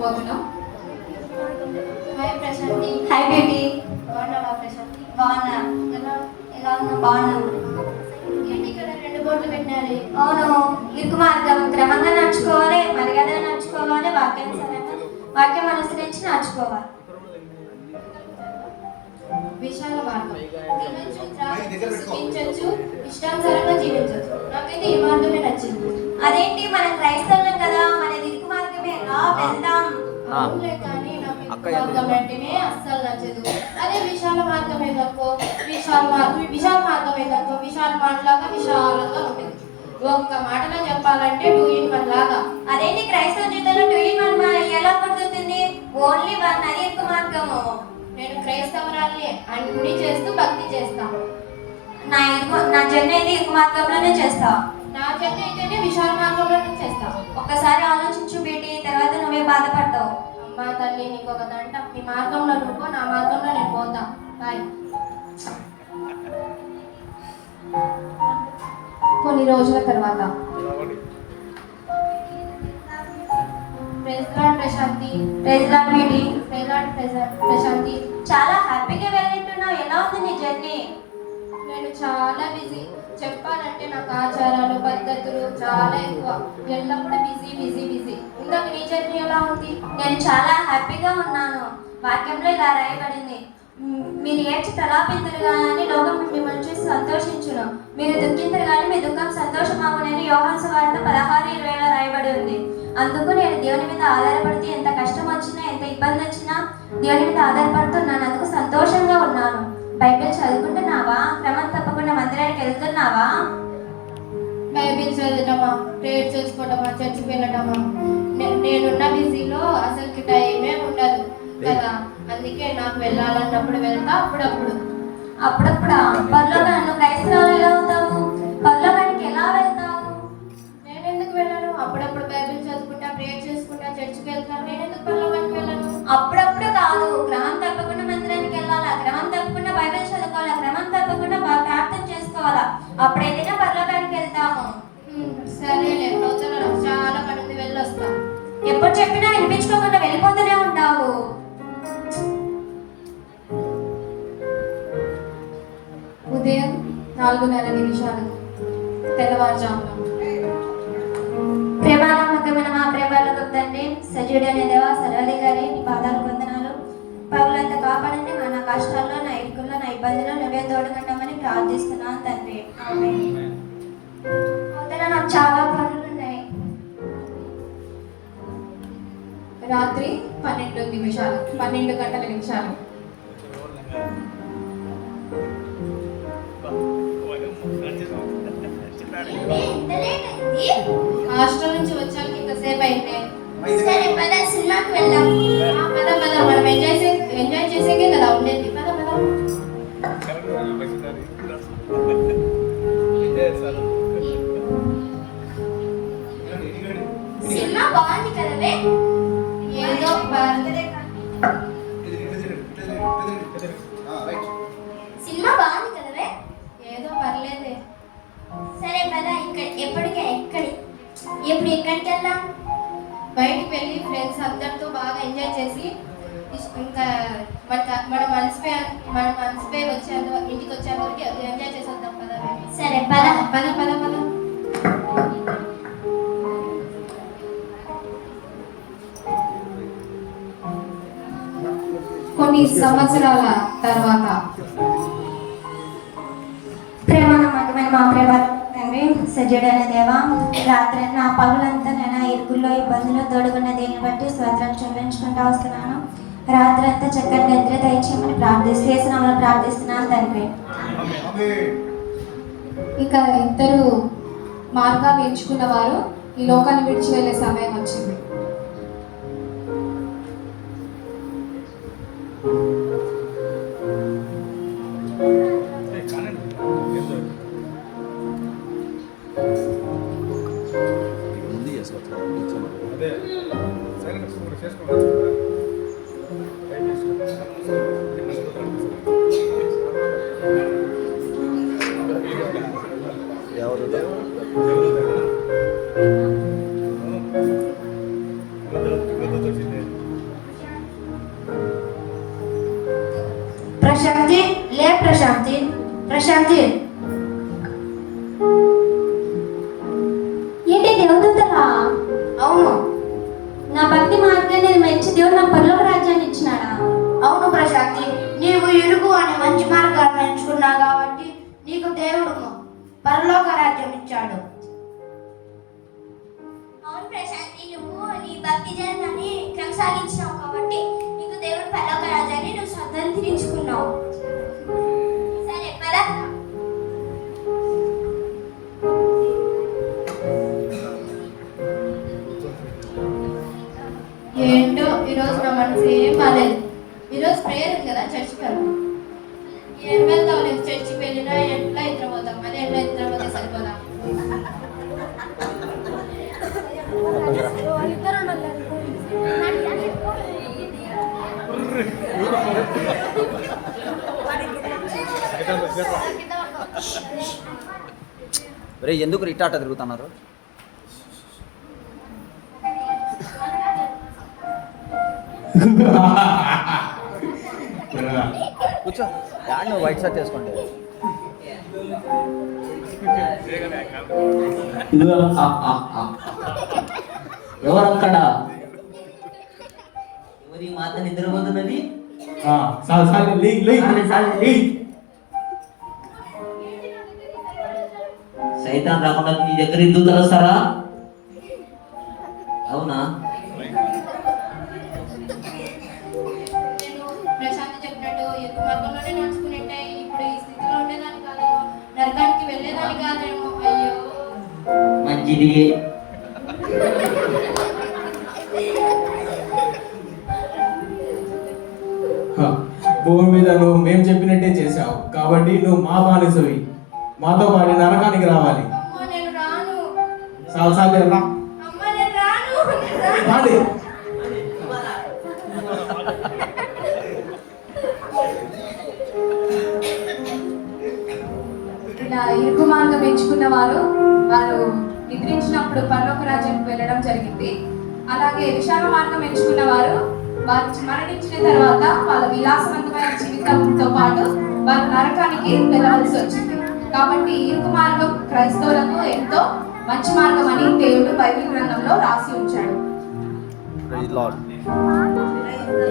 నేర్చుకోబోతున్నాం. Hi Prashanti. Hi Beauty. బాగున్నావా ప్రశాంతి? బాగున్నా. ఎలా ఎలా ఉన్నా? బాగున్నా. ఏంటి ఇక్కడ 2 బోర్డులు పెట్టినారు? అవును, ఇరుకు మార్గం క్రమంగా నడుచుకోవాలి, మర్యాదగా నడుచుకోవాలి, వాక్యం అనుసరించి నడుచుకోవాలి. విశాల మార్గం తినచ్చు, త్రాగచ్చు, సుఖించచ్చు, ఇష్టానుసారంగా జీవించచ్చు. నాకైతే ఈ మార్గమే నచ్చింది. అదేంటి, మనం క్రైస్తవులం కదా, మన ఇరుకు మార్గమే వెళ్దాం. అవునులే, కానీ నాకు ఇరుకు మార్గం అంటేనే అస్సలు నచ్చదు. అదే విశాల మార్గం ఏదనుకో, విశాల మార్గం ఏదనుకో, విశాల మాటలాగా విశాలంగా ఉంటుంది. ఒక్క మాటలో చెప్పాలంటే 2 in 1 లాగా. అదేంటి, క్రైస్తవ జీవితంలో 2 in 1 ఎలా పడుతుంది? ఓన్లీ 1 అది ఇరుకు మార్గము. నేను క్రైస్తవరాల్ని అన్ని చేస్తూ భక్తి చేస్తాను. నా జర్నీ అయితే ఇరుకు మార్గంలోనే చేస్తా. నా జర్నీ అయితేనే విశాల మార్గంలోనే చేస్తా. ఒక్కసారి ఆలోచించు బేటీ, తర్వాత నువ్వే బాధపడతావు. అమ్మా తల్లి, నీకు ఒక దంట. నీ మార్గంలో నువ్వు, నా మార్గంలో నేను పోతా. బాయ్. కొన్ని రోజుల తర్వాత ప్రశాంతి. ప్రశాంతి, చాలా హ్యాపీగా వెళ్ళింటున్నావు. ఎలా ఉంది నీ జర్నీ? నేను చాలా బిజీ. చెప్పాలంటే నాకు ఆచారాలు పద్ధతులు చాలా ఎక్కువ. ఎల్లప్పుడూ బిజీ బిజీ బిజీ. ఇందాక నీ జర్నీ ఎలా ఉంది? నేను చాలా హ్యాపీగా ఉన్నాను. వాక్యంలో ఇలా రాయబడింది, మీరు ఏడ్చి తలాపిందరు కానీ లోకం మిమ్మల్ని చూసి సంతోషించును, మీరు దుఃఖిందరు కానీ మీ దుఃఖం సంతోషమాగునని యోహాను సువార్త 16:20లో రాయబడి ఉంది. అందుకు నేను దేవుని మీద ఆధారపడితే ఎంత కష్టం వచ్చినా, ఎంత ఇబ్బంది వచ్చినా దేవుని మీద ఆధారపడుతున్నాను. అందుకు సంతోషంగా ఉన్నాను. బైబిల్ చదువుకుంటున్నావా? క్రమం తప్పకుండా మందిరానికి వెళ్తున్నావా? బైబిల్ చదవటమా, ప్రేయర్ చేసుకోవటమా, చర్చికి వెళ్ళటమా? నేనున్న బిజీలో అసలుకి టైమే ఉండదు కదా. అందుకే నాకు వెళ్ళాలన్నప్పుడు వెళ్తా, అప్పుడప్పుడు. పరలోకానికి క్రైస్తవులు ఎలా అవుతావు? పరలోకానికి ఎలా వెళ్తావు? నేను ఎందుకు వెళ్ళను? అప్పుడప్పుడు బైబిల్ చదువుకుంటా, ప్రేయర్ చేసుకుంటా, చర్చికి వెళ్తాను. నేను ఎందుకు పరలోకానికి వెళ్ళను? అప్పుడప్పుడు కాదు, క్రమం తప్పకుండా మందిరానికి వెళ్ళాలా, క్రమం తప్పకుండా బైబిల్ చదువుకోవాలా, క్రమం తప్పకుండా ప్రార్థన చేసుకోవాలా. అప్పుడైతేనే పరలోకానికి వెళ్తాము. సరేలే, రోజులో నాకు చాలా పని ఉంది, వెళ్ళొస్తా. ఎప్పుడు చెప్పినా వినిపించుకోకుండా వెళ్ళిపోతూనే ఉంటావు. ఉదయం 4:30 తెల్లవారుజామున. ప్రేమానమ్మకమైన మా ప్రేమాలకు తండ్రి, సజీవుడైన దేవా, సర్వాధికారి, నీ పాదాలు వందనాలు. పగులంతా కాపాడండి. నా కష్టాల్లో, నా ఇరుకుల్లో, నా ఇబ్బందుల్లో నువ్వే తోడుకుంటామని ప్రార్థిస్తున్నాను తండ్రి. అవుతారా, నాకు చాలా పనులు ఉన్నాయి. రాత్రి 12 గంటల నిమిషాలు. హాస్టల్ నుంచి వచ్చాక ఇంతసేపు అయితే సినిమాకి వెళ్దాం. పద మనం ఎంజాయ్ చేసేకే కదా ఉండేది. పద సినిమా బాగుంది కదవే. ఏదో సినిమా బాగుంది కదవే. ఏదో పర్లేదే. సరే పద, ఎప్పుడు ఎక్కడికి వెళ్దాం? బయటికి వెళ్ళి ఫ్రెండ్స్ అందరితో బాగా ఎంజాయ్ చేసి, ఇంకా మన మనసుపై వచ్చేంత ఇంటికి వచ్చేంత వరకు ఎంజాయ్ చేసి వద్దాం. పద. సరే పద. కొన్ని సంవత్సరాల తర్వాత ప్రేమానమ్మకమైన మా ప్రేమ తండ్రి, సజీవుడైన దేవా, రాత్రి నా పగులంతా నేను ఇరుకుల్లో ఇబ్బందులు తోడుకున్న దీన్ని బట్టి స్తోత్రం చెల్లించుకుంటూ వస్తున్నాను. రాత్రి అంతా చక్కని నిద్ర దయచేయమని ప్రార్థిస్తున్నాను తండ్రి. ఇక ఇద్దరు మార్గాలు ఎంచుకున్న వారు ఈ లోకాన్ని విడిచి వెళ్ళే సమయం వచ్చింది. ప్రశాంతి. ప్రశాంతి ఏంటి దేవదూతలా? అవును. నా భక్తి మార్గాన్ని మెచ్చి దేవుడు నా పరలోక రాజ్యాన్ని ఇచ్చినాడా? అవును ప్రశాంతి, నీవు ఇరుగు అని మంచి మార్గాన్ని ఎంచుకున్నావు కాబట్టి నీకు దేవుడు పరలోక రాజ్యం ఇచ్చాడు. అవును ప్రశాంతి, నువ్వు నీ భక్తి జీవితాన్ని కొనసాగించినావు కాబట్టి నీకు దేవుడు పరలోక రాజ్యాన్ని నువ్వు స్వతంత్రించుకున్నావు. సరే పద. ఏంటో ఈరోజు నా మనసు ఏం బాలేదు. ఈరోజు ప్రేయర్ ఉంది కదా, చర్చికి వెళ్తాం. ఏం వెళ్తాం లేదు, చర్చికి వెళ్ళినా ఎట్లా ఇద్దరు పోతాం, అదే ఎట్లా ఇద్దరు పోతే సరిపోదా. రే ఎందుకు ఇట్టాట తిరుగుతున్నారు? కూర్చో, నువ్వు వైట్ షర్ట్ వేసుకోండి. ఎవరక్కడ? ఎవరి మాత నిద్రపోతున్నది? సైతాన్ రాకుండా నీ దగ్గర ఎందుకు తలస్తారా? అవునా? నేను ప్రశాంత్ చెప్పినట్టు ఎక్కువ మార్గంలోనే నడుచుకునేట్టే ఇప్పుడు ఈ స్థితిలో ఉండేదాన్ని కాదు, నరకానికి వెళ్ళేదాన్ని కాదేమో. అయ్యో మంచిది. భూమి మీద నువ్వు మేము చెప్పినట్టే చేశావు కాబట్టి నువ్వు మా బానిసవి. మాతో పాటు నరకానికి రావాలి. అమ్మా నేను రాను. సాల్సాలే రా. అమ్మా నేను రాను. రాండి. ఇలా ఇరుకు మార్గం ఎంచుకున్న వారు నిద్రించినప్పుడు పరలోక రాజ్యానికి వెళ్ళడం జరిగింది. అలాగే విశాల మార్గం ఎంచుకున్న వారు మరణించిన తర్వాత వాళ్ళ విలాసవంతమైన జీవితంతో పాటు వారు నరకానికి వెళ్ళవలసి వచ్చింది. కాబట్టి ఇరుకు మార్గం క్రైస్తవులకు ఎంతో మంచి మార్గం అని దేవుడు బైబిల్ గ్రంథంలో రాసి ఉంచాడు. Praise the Lord.